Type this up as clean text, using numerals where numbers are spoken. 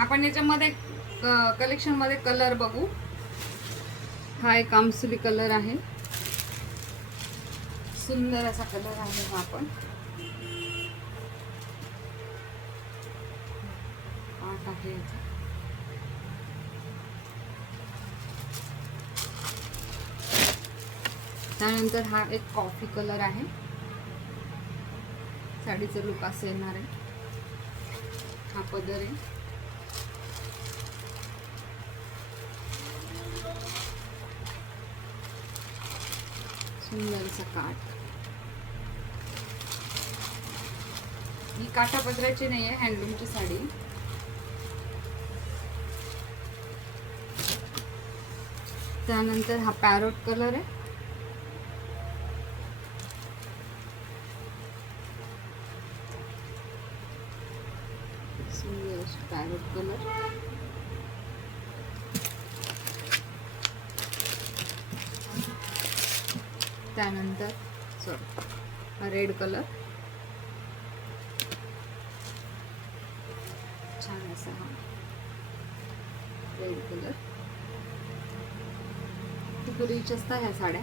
आपण याच्यामध्ये कलेक्शन मध्ये कलर बघू. हा एक आमसुली कलर आहे, सुंदर असा कलर आहे हा पण. पाट आहे याचा. त्यानंतर हा एक कॉफी कलर आहे. साडीचं लुक असं येणार आहे. हा पदर आहे. सुंदर असा काठ. ही काठा पदराची नाही आहे, हँडलूमची साडी. त्यानंतर हा पॅरोट कलर आहे. सुंदर असा पॅरोट कलर. त्यानंतर हा रेड कलर. छान असा हा रेड कलर. खूप रिच असतात ह्या साड्या.